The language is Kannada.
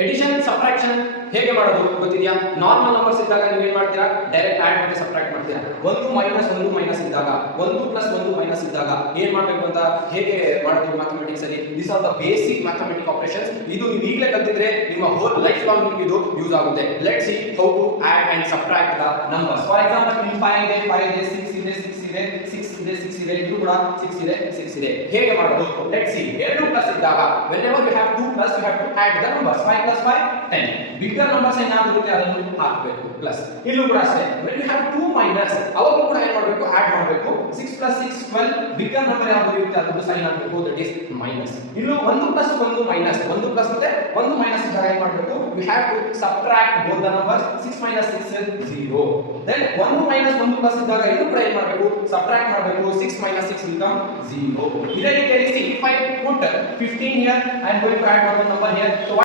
ಎಡಿಷನ್ ಸಬ್ಟ್ರಾಕ್ಷನ್ ಹೇಗೆ ಮಾಡೋದು ಗೊತ್ತಿದೆಯಾ? ನಾರ್ಮಲ್ ನಂಬರ್ಸ್ ಇದ್ದಾಗ ನೀವು ಏನು ಮಾಡ್ತೀರಾ? ಡೈರೆಕ್ಟ್ ಆಡ್ ಮತ್ತೆ ಸಬ್ಟ್ರಾಕ್ಟ್ ಮಾಡ್ತೀರಾ. 1 ಮೈನಸ್ 1 ಮೈನಸ್ ಇದ್ದಾಗ 1 ಪ್ಲಸ್ 1 ಮೈನಸ್ ಇದ್ದಾಗ ಏನು ಮಾಡಬೇಕು ಅಂತ ಹೇಗೆ ಮಾಡೋದು ಮ್ಯಾಥಮೆಟಿಕ್ಸ್ ಅಲ್ಲಿ? This are the basic mathematic operations. ಇದು ನೀವು ಈಗಲೇ ಕಲ್ತಿದ್ರೆ ನಿಮ್ಮ ಹೋಲ್ ಲೈಫ್ ಲಾಂಗ್ ನಿಮಗೆ ಇದು ಯೂಸ್ ಆಗುತ್ತೆ. Let's see how to add and subtract the numbers. For example ಇಲ್ಲಿ 5 ಇದೆ, 6 ಇದೆ, 6 ಇದೆ, 6 ಇದೆ, ಇದು ಕೂಡ 6 ಇದೆ. ಹೇಗೆ ಮಾಡೋದು? Let's see. 2 ಪ್ಲಸ್ ಇದ್ದಾಗ whenever you have 2 plus you have to add the numbers. 5 plus 5 10. Bigger numbers ಏನಾಗುತ್ತೆ ಅದನ್ನು ಹಾಕಬೇಕು ಪ್ಲಸ್. ಇಲ್ಲೂ ಕೂಡ ಅಷ್ಟೇ when you have 2 minus ಅವಾಗ ಕೂಡ ಏನು ಮಾಡಬೇಕು? ಆಡ್ ಮಾಡಬೇಕು. 6 plus 6 12. ಬಿಗ್ಗರ್ ನಂಬರ್ ಯಾವುದು ಇರುತ್ತೆ ಅದನ್ನು ಸೈನ್ ಹಾಕಬೇಕು, ದಟ್ ಇಸ್ ಮೈನಸ್. ಇಲ್ಲೂ 1 plus 1 ಮೈನಸ್ 1 ಪ್ಲಸ್ ಮತ್ತೆ 1 ಮೈನಸ್ ಇದ್ದಾಗ ಏನು ಮಾಡಬೇಕು? you have to subtract both the numbers. 6 minus 6 is 0. then 1 minus 1 plus ಇದ್ದಾಗ ಇದು ಕೂಡ ಏನು ಮಾಡಬೇಕು? subtract ಮಾಡಬೇಕು. 6 minus 6 become 0. ಇದೇ ರೀತಿಯಲ್ಲಿ if I put 15 here I am going to add one number here. So